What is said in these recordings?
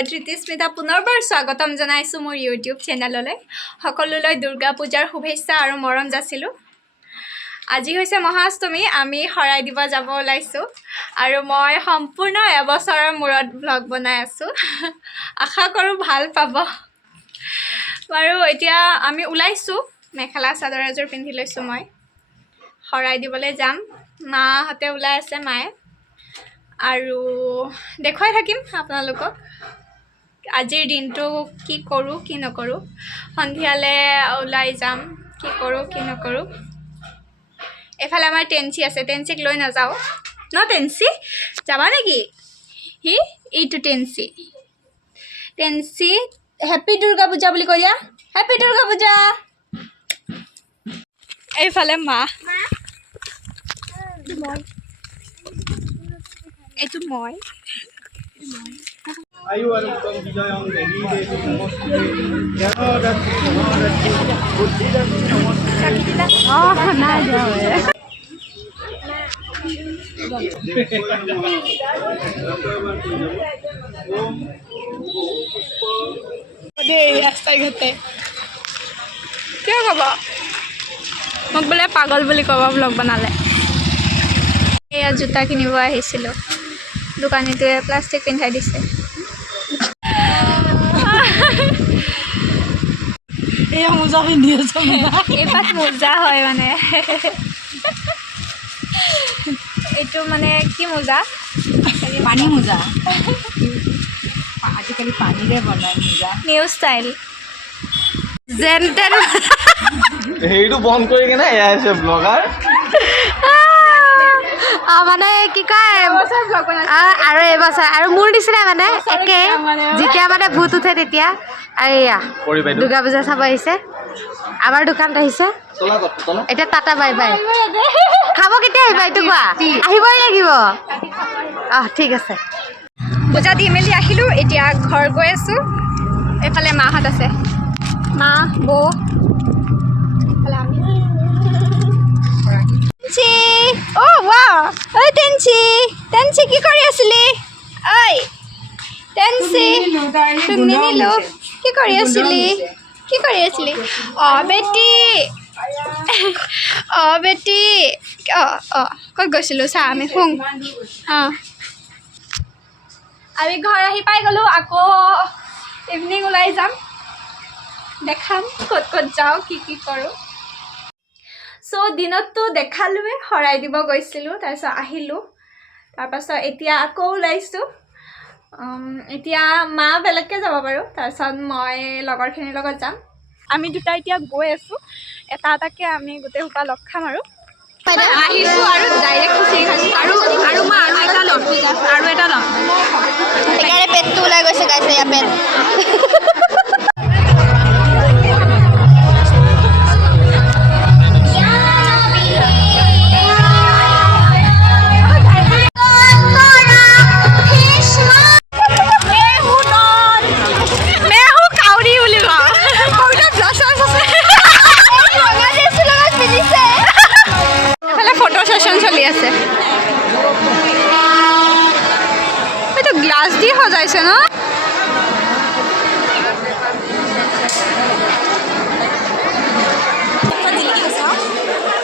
মই ধৃতিস্মিতা পুনৰবাৰ স্বাগতম জনাইছোঁ মোৰ ইউটিউব চেনেললৈ। সকলোলৈ দুৰ্গা পূজাৰ শুভেচ্ছা আৰু মৰম যাচিলোঁ। আজি হৈছে মহাষ্টমী, আমি শৰাই দিব যাব ওলাইছোঁ আৰু মই সম্পূৰ্ণ এবছৰৰ মূৰত ব্লগ বনাই আছোঁ। আশা কৰোঁ ভাল পাব। বাৰু এতিয়া আমি ওলাইছোঁ, মেখেলা চাদৰ এযোৰ পিন্ধি লৈছোঁ। মই শৰাই দিবলৈ যাম, মাহঁতে ওলাই আছে, মায়ে আৰু দেখুৱাই থাকিম আপোনালোকক আজিৰ দিনটো কি কৰোঁ কি নকৰোঁ। সন্ধিয়ালৈ ওলাই যাম, কি কৰোঁ কি নকৰোঁ। এফালে আমাৰ টেঞ্চি আছে, টেঞ্চিক লৈ নাযাওঁ ন। টেঞ্চি যাবা নেকি? এইটো টেঞ্চি। টেঞ্চি হেপী দুৰ্গা পূজা বুলি কৈ দিয়া। হেপী দুৰ্গা পূজা। এইফালে মা, এইটো মই। ৰাস্তাই ঘাটে কিয় ক'ব? মোক বোলে পাগল বুলি ক'ব ব্লগ বনালে। এয়া জোতা কিনিব আহিছিলোঁ, দোকানীটোৱে প্লাষ্টিক পিন্ধাই দিছে। এয়া মোজা পিন্ধি আছে, এইপাত মোজা হয় মানে। এইটো মানে কি মোজা? পানী মোজা। আজিকালি পানীৰে বনাই মোজা। নিউ ষ্টাইল যেন তেন। সেইটো বন্ধ কৰি কেনে এয়া আছে ব্লগাৰ। মানে কি কয় আৰু এইবছৰ আৰু মোৰ নিচিনা মানে একে, যেতিয়া মানে ভূত উঠে তেতিয়া। আৰু এয়া দুৰ্গা পূজা চাব আহিছে, আমাৰ দোকানত আহিছে। এতিয়া টাটা বাই বাই। খাব কেতিয়া আহিবা এইটো কোৱা? আহিবই লাগিব। ঠিক আছে। পূজা দি মেলি আহিলোঁ, এতিয়া ঘৰ গৈ আছোঁ। এইফালে মাহঁত আছে, মা বৌ। ঐ টেঞ্চি, টেঞ্চি কি কৰি আছিলি? ঐ টেঞ্চি, তোক নিনিলোঁ। কি কৰি আছিলি? কি কৰি আছিলি? বেটি, বেটি। ক'ত গৈছিলোঁ চা, আমি শুং। আমি ঘৰ আহি পাই গ'লোঁ। আকৌ ইভিনিং ওলাই যাম, দেখাম ক'ত ক'ত যাওঁ, কি কি কৰোঁ। দিনততো দেখালোৱে, শৰাই দিব গৈছিলোঁ, তাৰপিছত আহিলোঁ। তাৰপাছত এতিয়া আকৌ ওলাইছোঁ। এতিয়া মা বেলেগকৈ যাব বাৰু, তাৰপিছত মই লগৰখিনিৰ লগত যাম। আমি দুটা এতিয়া গৈ আছোঁ, এটা এটাকৈ আমি গোটেই সোপা লগ খাম আৰু আহিছোঁ আৰু ডাইৰেক্ট খুচৰি খাইছোঁ। আৰু মই আৰু এটা ল'ম, আৰু এটা ল'ম। সেইকাৰণে পেটটো ওলাই গৈছে গাইছে, ইয়াৰ পেট। চলি আছে, এইটো গ্লাছ দি সজাইছে ন।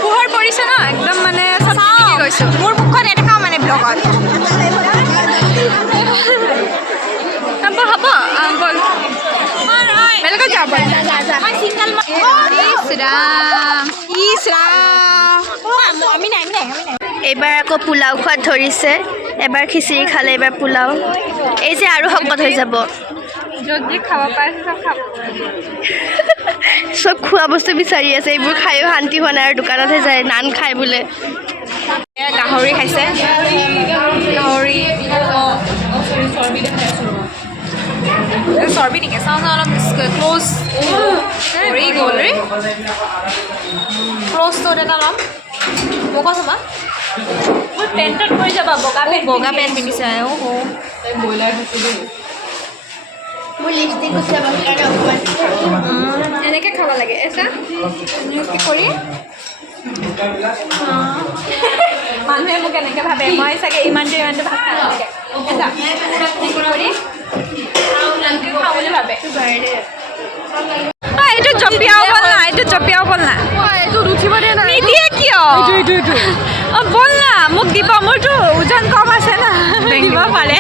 পোহৰ পৰিছে ন, একদম মানে চব জিলিকি গৈছোঁ। মোৰ মুখখন নেদেখাওঁ মানে ব্লগত। হ'ব বল, বেলেগত যাওঁ বল। এইবাৰ আকৌ পোলাও খোৱাত ধৰিছে। এবাৰ খিচিৰি খালে, এইবাৰ পোলাও। এই যে আৰু শকত হৈ যাব। যদি খাব পাৰে চব খোৱা বস্তু বিচাৰি আছে, এইবোৰ খায়ো শান্তি হোৱা নাই আৰু দোকানতহে যায় নান খাই বোলে। গাহৰি খাইছে, গাহৰি চৰ্বি নেকি? চাওঁ অলপ ক্ল'জ কৰি গ'ল ৰে। ক্ল'জটোত এটা ল'ম। বগা চাবা, মোৰ পেণ্টত পৰি যাবা। বগা পেণ্ট পিন্ধিছে। ব্ৰইলাৰ খাইছোঁ দেই। মোৰ লিপষ্টিক গুচাব কাৰণে অকণমান এনেকৈ খাব লাগে। এচা কি কৰি মানুহে মোক এনেকৈ ভাবে, মই চাগে ইমানটো ভাত খাব লাগে। এচা কৰি খাওঁ বুলি ভাবে এইটো জপিয়াও বল না এইটো জপিয়াও বল না এইটো উঠিব দিয়া নাই নিদিয়ে কিয় অ বল না মোক দিব মোৰতো ওজন কম আছে না দিব পাৰে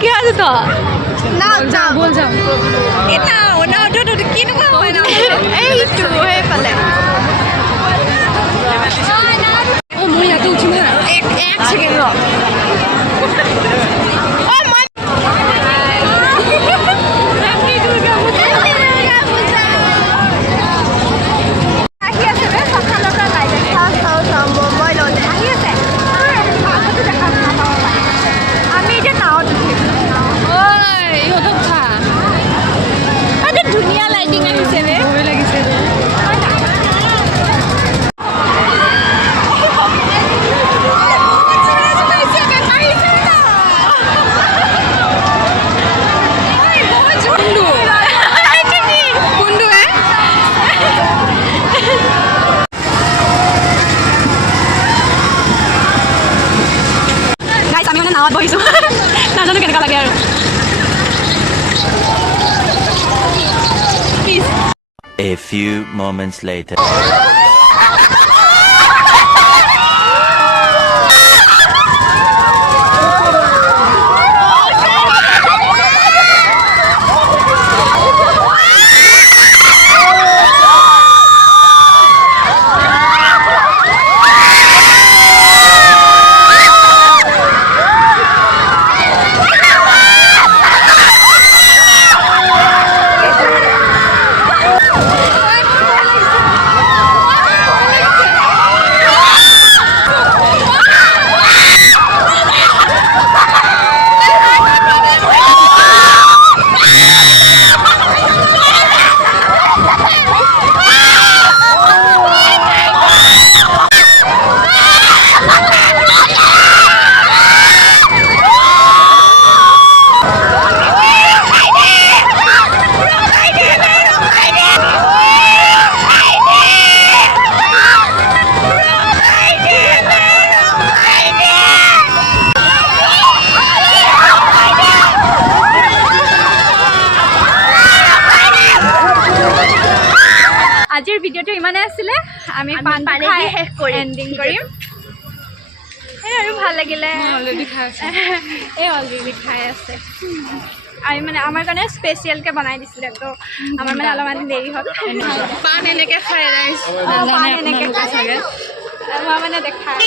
কি আছে তো বল যাম এইটো সেইফালে মই ইয়াতে উঠিম না এক ছেকেণ্ড ৰ আমি এতিয়া নাৱত ইহঁতক খা ধুনীয়া লাইটিং আহিছে ৰে ভয় লাগিছে আমি মানে নাৱত বহিছোঁ নাজানো কেনেকুৱা লাগে আৰু A few moments later. আজিৰ ভিডিঅ'টো ইমানে আছিলে আমি পান খাই শেষ কৰি এণ্ডিং কৰিম এই আৰু ভাল লাগিলে অলৰেডি খাই আছে এই অলৰেডি খাই আছে আমি মানে আমাৰ কাৰণে স্পেচিয়েলকৈ বনাই দিছিলে তো আমাৰ মানে অলপমান দেৰি হ'ল পান এনেকৈ খাই ৰাইজ পান এনেকৈ খাই চাগে মই মানে দেখাই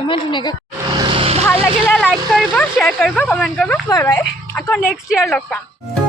ইমান ধুনীয়াকৈ ভাল লাগিলে লাইক কৰিব শ্বেয়াৰ কৰিব কমেণ্ট কৰিব বাই বাই আকৌ নেক্সট ইয়াৰ লগ পাম